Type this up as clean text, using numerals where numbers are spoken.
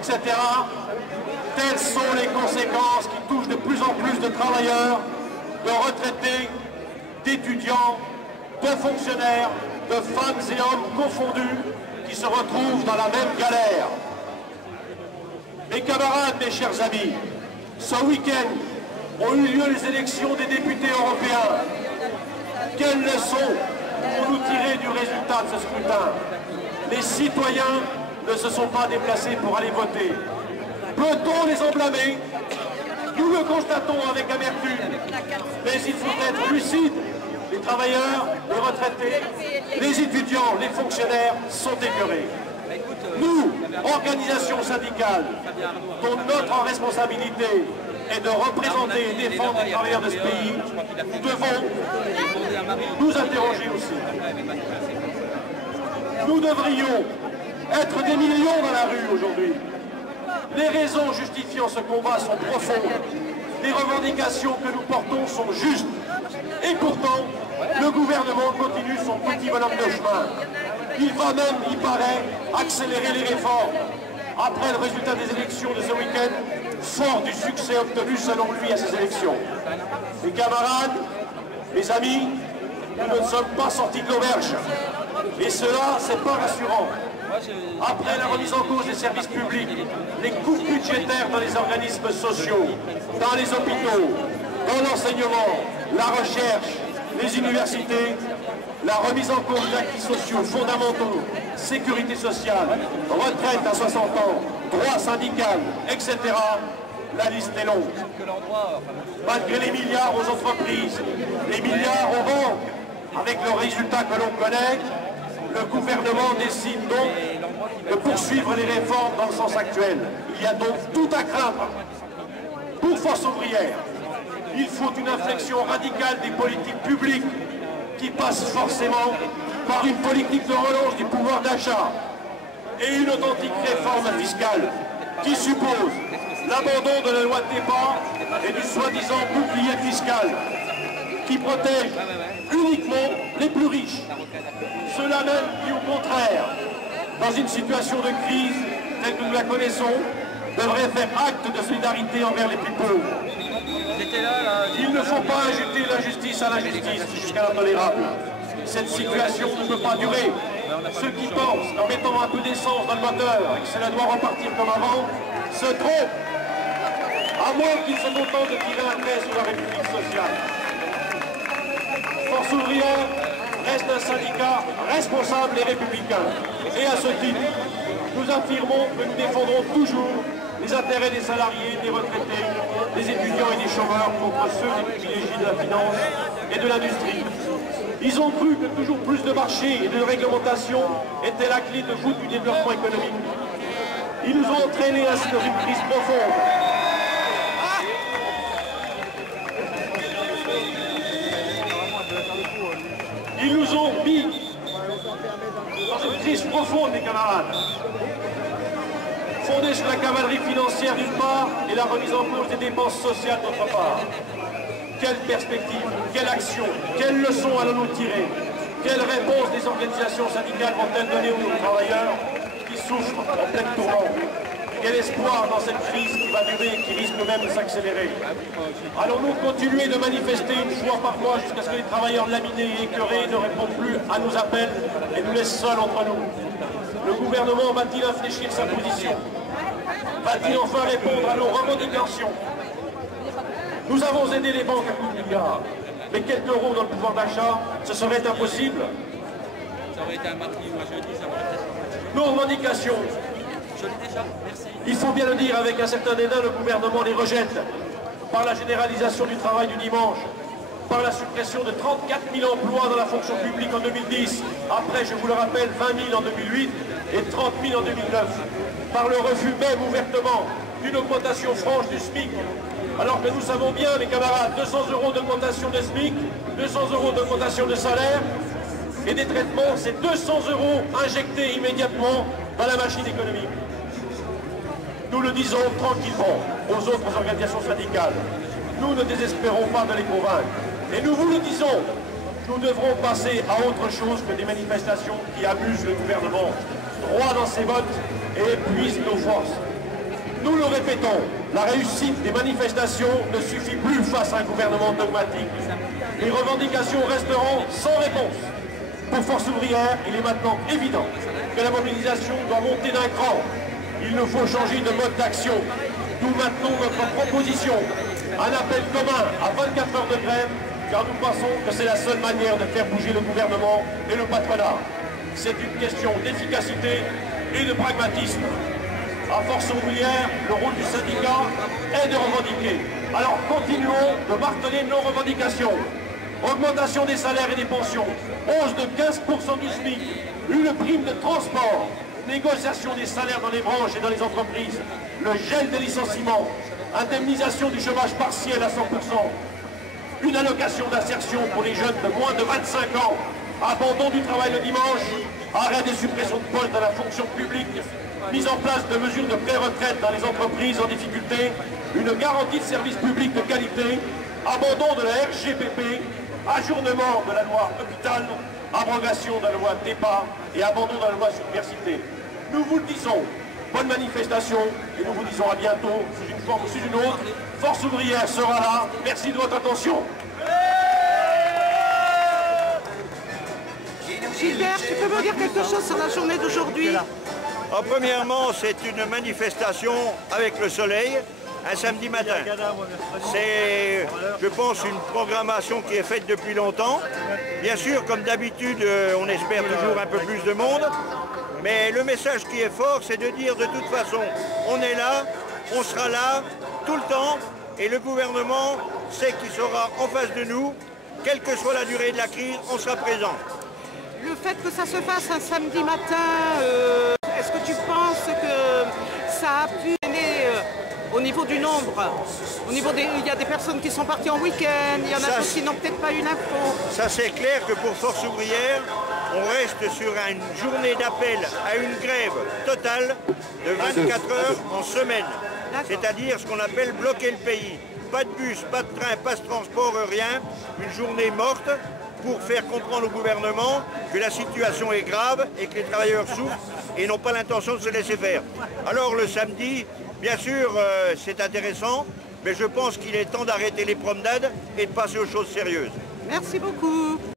etc. Telles sont les conséquences qui touchent de plus en plus de travailleurs, de retraités, d'étudiants, de fonctionnaires, de femmes et hommes confondus qui se retrouvent dans la même galère. Mes camarades, mes chers amis, ce week-end ont eu lieu les élections des députés européens. Quelles leçons pour nous tirer du résultat de ce scrutin? Les citoyens ne se sont pas déplacés pour aller voter. Peut-on les en blâmer? Nous le constatons avec amertume. Mais il faut être lucide. Les travailleurs, les retraités, les étudiants, les fonctionnaires sont écœurés. Nous, organisations syndicales, dont notre responsabilité est de représenter et défendre les travailleurs de ce pays, nous devons nous interroger aussi. Nous devrions être des millions dans la rue aujourd'hui. Les raisons justifiant ce combat sont profondes. Les revendications que nous portons sont justes. Et pourtant, le gouvernement continue son petit bonhomme de chemin. Il va même, il paraît, accélérer les réformes. Après le résultat des élections de ce week-end, fort du succès obtenu selon lui à ces élections. Mes camarades, mes amis, nous ne sommes pas sortis de l'auberge. Et cela, c'est pas rassurant. Après la remise en cause des services publics, les coupes budgétaires dans les organismes sociaux, dans les hôpitaux, dans l'enseignement, la recherche, les universités, la remise en cause d'acquis sociaux fondamentaux, sécurité sociale, retraite à 60 ans, droits syndicaux, etc. La liste est longue. Malgré les milliards aux entreprises, les milliards aux banques, avec le résultat que l'on connaît, le gouvernement décide donc de poursuivre les réformes dans le sens actuel. Il y a donc tout à craindre. Pour Force ouvrière, il faut une inflexion radicale des politiques publiques qui passe forcément par une politique de relance du pouvoir d'achat et une authentique réforme fiscale qui suppose l'abandon de la loi TEPA et du soi-disant bouclier fiscal qui protège uniquement les plus riches. Ceux-là même qui, au contraire, dans une situation de crise telle que nous la connaissons, devraient faire acte de solidarité envers les plus pauvres. Il ne faut pas ajouter la justice à l'injustice jusqu'à l'intolérable. Cette situation ne peut pas durer. Ceux qui pensent qu'en mettant un peu d'essence dans le moteur et que cela doit repartir comme avant, se trompent. À moins qu'ils se contentent de tirer un trait sur la République sociale. Force ouvrière reste un syndicat responsable et républicain. Et à ce titre, nous affirmons que nous défendrons toujours les intérêts des salariés, des retraités, des étudiants et des chômeurs contre ceux des privilégiés de la finance et de l'industrie. Ils ont cru que toujours plus de marchés et de réglementation étaient la clé de voûte du développement économique. Ils nous ont entraînés ainsi dans une crise profonde. Ils nous ont mis dans une crise profonde, mes camarades, fondée sur la cavalerie financière d'une part et la remise en cause des dépenses sociales d'autre part. Quelle perspective, quelle action, quelles leçons allons-nous tirer? Quelles réponses des organisations syndicales vont-elles donner aux travailleurs qui souffrent en pleine tourmente? Quel espoir dans cette crise qui va durer et qui risque même de s'accélérer? Allons-nous continuer de manifester une fois par mois jusqu'à ce que les travailleurs laminés et écœurés ne répondent plus à nos appels et nous laissent seuls entre nous? Le gouvernement va-t-il infléchir sa position? Va-t-il enfin répondre à nos revendications? Nous avons aidé les banques à coups de milliards, mais quelques euros dans le pouvoir d'achat, ce serait impossible. Ça aurait été un mardi ou un jeudi, ça aurait été... Nos revendications, Je l'ai déjà, merci. il faut bien le dire avec un certain dédain, le gouvernement les rejette par la généralisation du travail du dimanche, par la suppression de 34 000 emplois dans la fonction publique en 2010, après, je vous le rappelle, 20 000 en 2008 et 30 000 en 2009, par le refus même ouvertement d'une augmentation franche du SMIC, alors que nous savons bien, mes camarades, 200 € d'augmentation de SMIC, 200 € d'augmentation de salaire, et des traitements, c'est 200 € injectés immédiatement dans la machine économique. Nous le disons tranquillement aux autres organisations syndicales. Nous ne désespérons pas de les convaincre. Et nous vous le disons, nous devrons passer à autre chose que des manifestations qui amusent le gouvernement, droit dans ses bottes et épuisent nos forces. Nous le répétons, la réussite des manifestations ne suffit plus face à un gouvernement dogmatique. Les revendications resteront sans réponse. Pour Force ouvrière, il est maintenant évident que la mobilisation doit monter d'un cran. Il nous faut changer de mode d'action. Nous maintenons notre proposition. Un appel commun à 24 heures de grève, car nous pensons que c'est la seule manière de faire bouger le gouvernement et le patronat. C'est une question d'efficacité et de pragmatisme. À Force ouvrière, le rôle du syndicat est de revendiquer. Alors continuons de marteler nos revendications. Augmentation des salaires et des pensions, hausse de 15% du SMIC, une prime de transport, négociation des salaires dans les branches et dans les entreprises, le gel des licenciements, indemnisation du chômage partiel à 100%, une allocation d'insertion pour les jeunes de moins de 25 ans, abandon du travail le dimanche, arrêt des suppressions de postes dans la fonction publique, mise en place de mesures de pré-retraite dans les entreprises en difficulté, une garantie de service public de qualité, abandon de la RGPP, ajournement de la loi hôpital, abrogation de la loi TEPA et abandon de la loi sur l'université. Nous vous le disons, bonne manifestation et nous vous disons à bientôt, sous une forme ou sous une autre. Force ouvrière sera là. Merci de votre attention. Gilbert, tu peux me dire quelque chose sur la journée d'aujourd'hui? Premièrement, c'est une manifestation avec le soleil, un samedi matin. C'est, je pense, une programmation qui est faite depuis longtemps. Bien sûr, comme d'habitude, on espère toujours un peu plus de monde. Mais le message qui est fort, c'est de dire de toute façon, on est là, on sera là, tout le temps. Et le gouvernement sait qu'il sera en face de nous. Quelle que soit la durée de la crise, on sera présent. Le fait que ça se fasse un samedi matin, est-ce que tu penses que ça a pu aider au niveau du nombre? Au niveau des, il y a des personnes qui sont parties en week-end, il y en a d'autres qui n'ont peut-être pas une info. Ça, c'est clair que pour Force ouvrière, on reste sur une journée d'appel à une grève totale de 24 heures en semaine. C'est-à-dire ce qu'on appelle bloquer le pays. Pas de bus, pas de train, pas de transport, rien. Une journée morte pour faire comprendre au gouvernement que la situation est grave et que les travailleurs souffrent et n'ont pas l'intention de se laisser faire. Alors le samedi, bien sûr, c'est intéressant, mais je pense qu'il est temps d'arrêter les promenades et de passer aux choses sérieuses. Merci beaucoup.